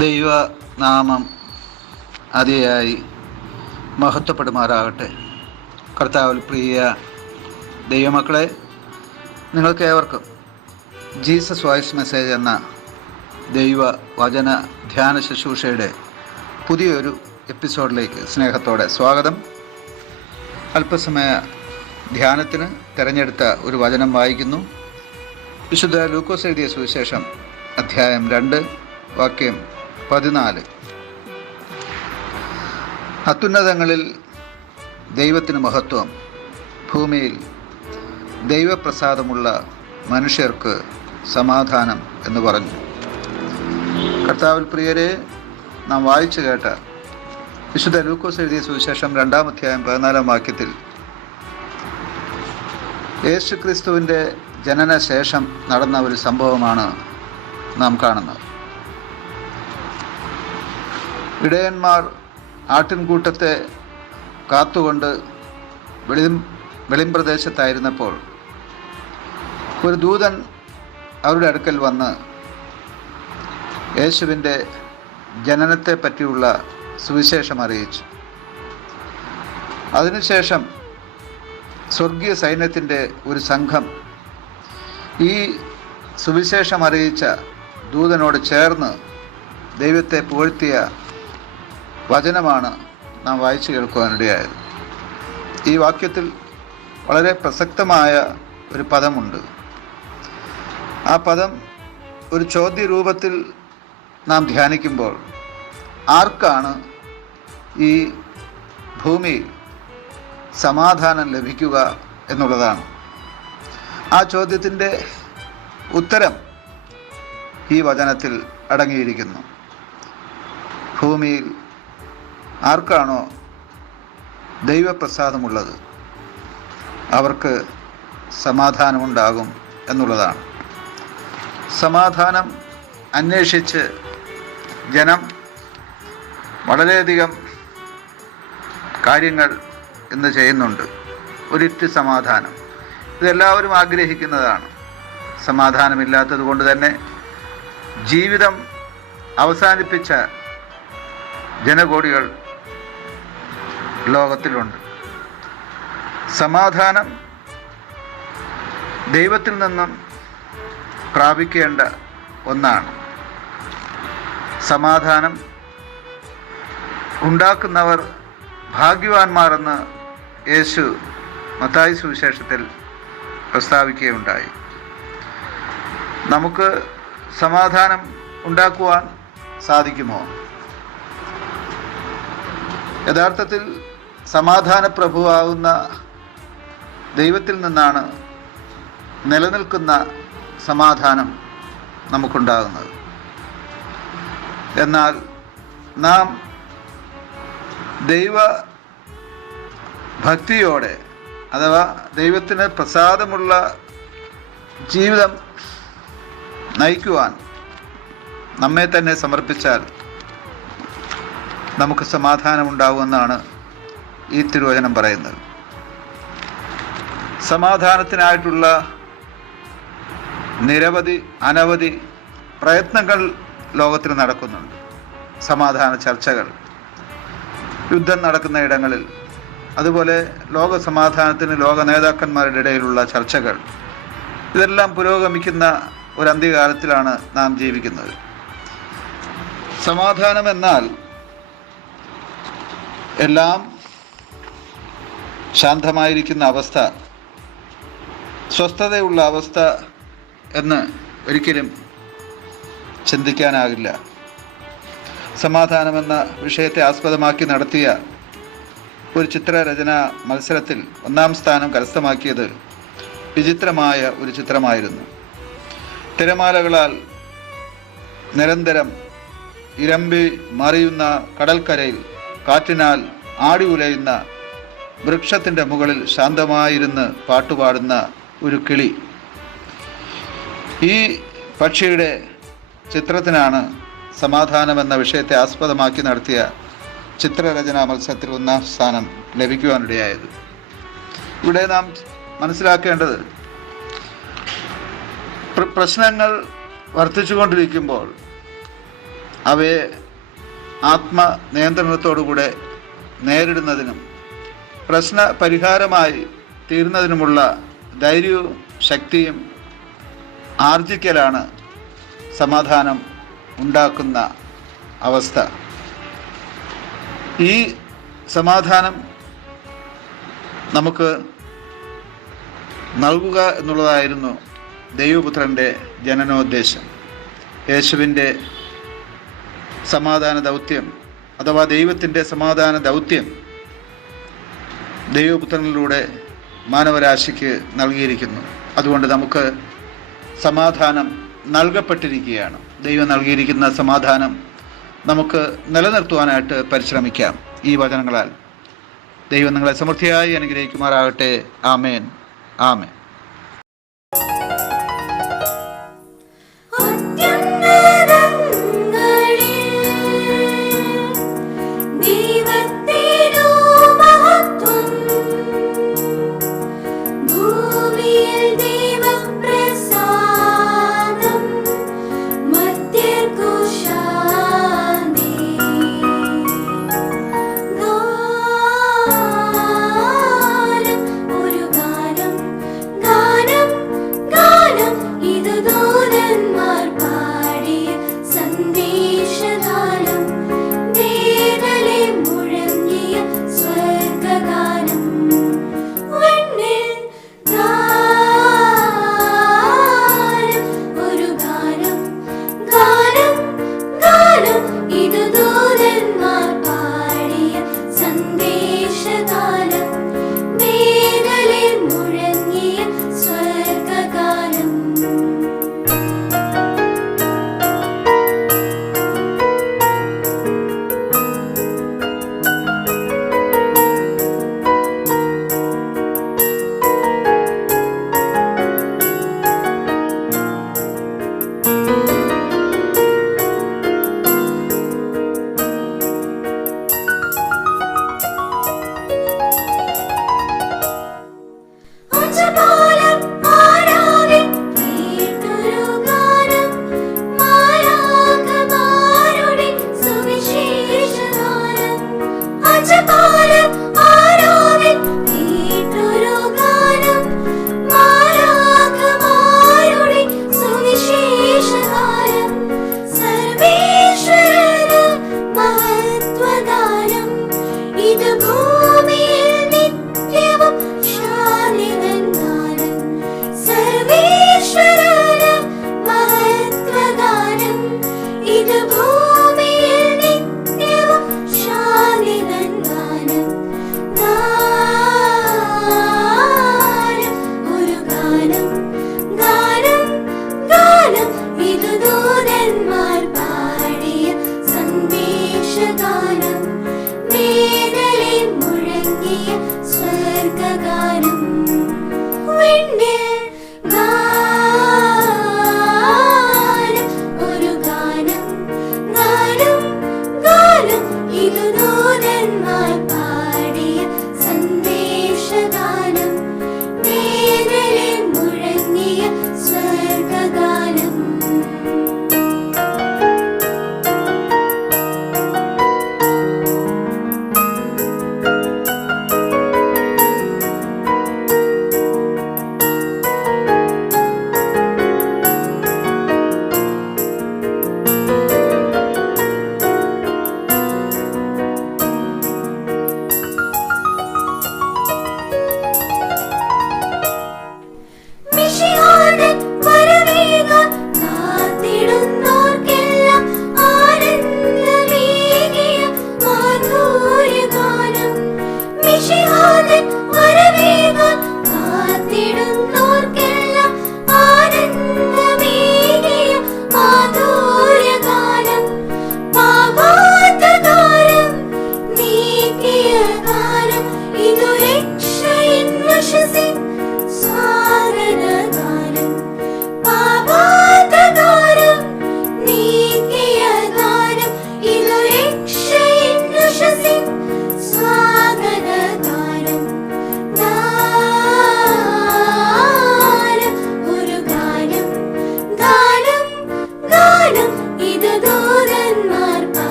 ദൈവനാമം അതിയായി മഹത്വപ്പെടുമാറാകട്ടെ. കർത്താവിൽ പ്രിയ ദൈവമക്കളെ, നിങ്ങൾക്കേവർക്കും ജീസസ് വോയിസ് മെസ്സേജ് എന്ന ദൈവ വചന ധ്യാന ശുശ്രൂഷയുടെ പുതിയൊരു എപ്പിസോഡിലേക്ക് സ്നേഹത്തോടെ സ്വാഗതം. അല്പസമയ ധ്യാനത്തിന് തിരഞ്ഞെടുത്ത ഒരു വചനം വായിക്കുന്നു. വിശുദ്ധ ലൂക്കോസ് എഴുതിയ സുവിശേഷം അധ്യായം 2 വാക്യം 14. അത്യുന്നതങ്ങളിൽ ദൈവത്തിന് മഹത്വം, ഭൂമിയിൽ ദൈവപ്രസാദമുള്ള മനുഷ്യർക്ക് സമാധാനം എന്ന് പറഞ്ഞു. കർത്താവിൽ പ്രിയരെ, നാം വായിച്ചു കേട്ട വിശുദ്ധ ലൂക്കോസ് എഴുതിയ സുവിശേഷം 2-ാം അധ്യായം 14-ാം വാക്യത്തിൽ യേശു ക്രിസ്തുവിൻ്റെ ജനനശേഷം നടന്ന ഒരു സംഭവമാണ് നാം കാണുന്നത്. ഇടയന്മാർ ആട്ടിൻകൂട്ടത്തെ കാത്തുകൊണ്ട് വെളിമ്പ്രദേശത്തായിരുന്നപ്പോൾ ഒരു ദൂതൻ അവരുടെ അടുക്കൽ വന്ന് യേശുവിൻ്റെ ജനനത്തെ പറ്റിയുള്ള സുവിശേഷം അറിയിച്ചു. അതിനുശേഷം സ്വർഗീയ സൈന്യത്തിൻ്റെ ഒരു സംഘം ഈ സുവിശേഷം അറിയിച്ച ദൂതനോട് ചേർന്ന് ദൈവത്തെ പുകഴ്ത്തിയ വചനമാണ് നാം വായിച്ചു കേൾക്കുവാനിടയായത്. ഈ വാക്യത്തിൽ വളരെ പ്രസക്തമായ ഒരു പദമുണ്ട്. ആ പദം ഒരു ചോദ്യ രൂപത്തിൽ നാം ധ്യാനിക്കുമ്പോൾ ആർക്കാണ് ഈ ഭൂമിയിൽ സമാധാനം ലഭിക്കുക എന്നുള്ളതാണ്. ആ ചോദ്യത്തിൻ്റെ ഉത്തരം ഈ വചനത്തിൽ അടങ്ങിയിരിക്കുന്നു. ഭൂമിയിൽ ആർക്കാണോ ദൈവപ്രസാദമുള്ളത് അവർക്ക് സമാധാനമുണ്ടാകും എന്നുള്ളതാണ്. സമാധാനം അന്വേഷിച്ച് ജനം വളരെയധികം കാര്യങ്ങൾ ഇന്ന് ചെയ്യുന്നുണ്ട്. ഒരിറ്റ് സമാധാനം, ഇതെല്ലാവരും ആഗ്രഹിക്കുന്നതാണ്. സമാധാനമില്ലാത്തത് കൊണ്ട് തന്നെ ജീവിതം അവസാനിപ്പിച്ച ജനകോടികൾ ലോകത്തിലുണ്ട്. സമാധാനം ദൈവത്തിൽ നിന്നും പ്രാപിക്കേണ്ട ഒന്നാണ്. സമാധാനം ഉണ്ടാക്കുന്നവർ ഭാഗ്യവാന്മാരെന്ന് യേശു മത്തായി സുവിശേഷത്തിൽ പ്രസ്താവിക്കുകയുണ്ടായി. നമുക്ക് സമാധാനം ഉണ്ടാക്കുവാൻ സാധിക്കുമോ? യഥാർത്ഥത്തിൽ സമാധാന പ്രഭുവാകുന്ന ദൈവത്തിൽ നിന്നാണ് നിലനിൽക്കുന്ന സമാധാനം നമുക്കുണ്ടാകുന്നത്. എന്നാൽ നാം ദൈവ ഭക്തിയോടെ, അഥവാ ദൈവത്തിന് പ്രസാദമുള്ള ജീവിതം നയിക്കുവാൻ നമ്മെ തന്നെ സമർപ്പിച്ചാൽ നമുക്ക് സമാധാനമുണ്ടാകുമെന്നാണ് ഈ തിരുവചനം പറയുന്നത്. സമാധാനത്തിനായിട്ടുള്ള അനവധി പ്രയത്നങ്ങൾ ലോകത്തിൽ നടക്കുന്നുണ്ട്. സമാധാന ചർച്ചകൾ, യുദ്ധം നടക്കുന്ന ഇടങ്ങളിൽ, അതുപോലെ ലോക സമാധാനത്തിന് ലോക നേതാക്കന്മാരുടെ ഇടയിലുള്ള ചർച്ചകൾ, ഇതെല്ലാം പുരോഗമിക്കുന്ന ഒരു അന്ത്യകാലത്തിലാണ് നാം ജീവിക്കുന്നത്. സമാധാനം എന്നാൽ എല്ലാം ശാന്തമായിരിക്കുന്ന അവസ്ഥ, സ്വസ്ഥതയുള്ള അവസ്ഥ എന്ന് ഒരിക്കലും ചിന്തിക്കാനാകില്ല. സമാധാനമെന്ന വിഷയത്തെ ആസ്പദമാക്കി നടത്തിയ ഒരു ചിത്രരചനാ മത്സരത്തിൽ 1-ാം സ്ഥാനം കരസ്ഥമാക്കിയത് വിചിത്രമായ ഒരു ചിത്രമായിരുന്നു. തിരമാലകളാൽ നിരന്തരം ഇരമ്പി മറിയുന്ന കടൽക്കരയിൽ കാറ്റിനാൽ ആടി ഉലയുന്ന വൃക്ഷത്തിൻ്റെ മുകളിൽ ശാന്തമായിരുന്ന് പാട്ടുപാടുന്ന ഒരു കിളി. ഈ പക്ഷിയുടെ ചിത്രത്തിനാണ് സമാധാനമെന്ന വിഷയത്തെ ആസ്പദമാക്കി നടത്തിയ ചിത്രരചനാ മത്സരത്തിൽ 1-ാം സ്ഥാനം ലഭിക്കുവാനിടയായത്. ഇവിടെ നാം മനസ്സിലാക്കേണ്ടത്, പ്രശ്നങ്ങൾ വർദ്ധിച്ചുകൊണ്ടിരിക്കുമ്പോൾ അവയെ ആത്മനിയന്ത്രണത്തോടുകൂടെ നേരിടുന്നതിനും പ്രശ്ന പരിഹാരമായി തീരുന്നതിനുമുള്ള ധൈര്യവും ശക്തിയും ആർജിക്കലാണ് സമാധാനം ഉണ്ടാക്കുന്ന അവസ്ഥ. ഈ സമാധാനം നമുക്ക് നൽകുക എന്നുള്ളതായിരുന്നു ദൈവപുത്രൻ്റെ ജനനോദ്ദേശം. യേശുവിൻ്റെ സമാധാന ദൗത്യം അഥവാ ദൈവത്തിൻ്റെ സമാധാന ദൗത്യം ദൈവപുത്രനിലൂടെ മാനവരാശിക്ക് നൽകിയിരിക്കുന്നു. അതുകൊണ്ട് നമുക്ക് സമാധാനം നൽകപ്പെട്ടിരിക്കുകയാണ്. ദൈവം നൽകിയിരിക്കുന്ന സമാധാനം നമുക്ക് നിലനിർത്തുവാനായിട്ട് പരിശ്രമിക്കാം. ഈ വചനങ്ങളാൽ ദൈവം നിങ്ങളെ സമൃദ്ധിയായി അനുഗ്രഹിക്കുമാറാകട്ടെ. ആമേൻ, ആമേൻ.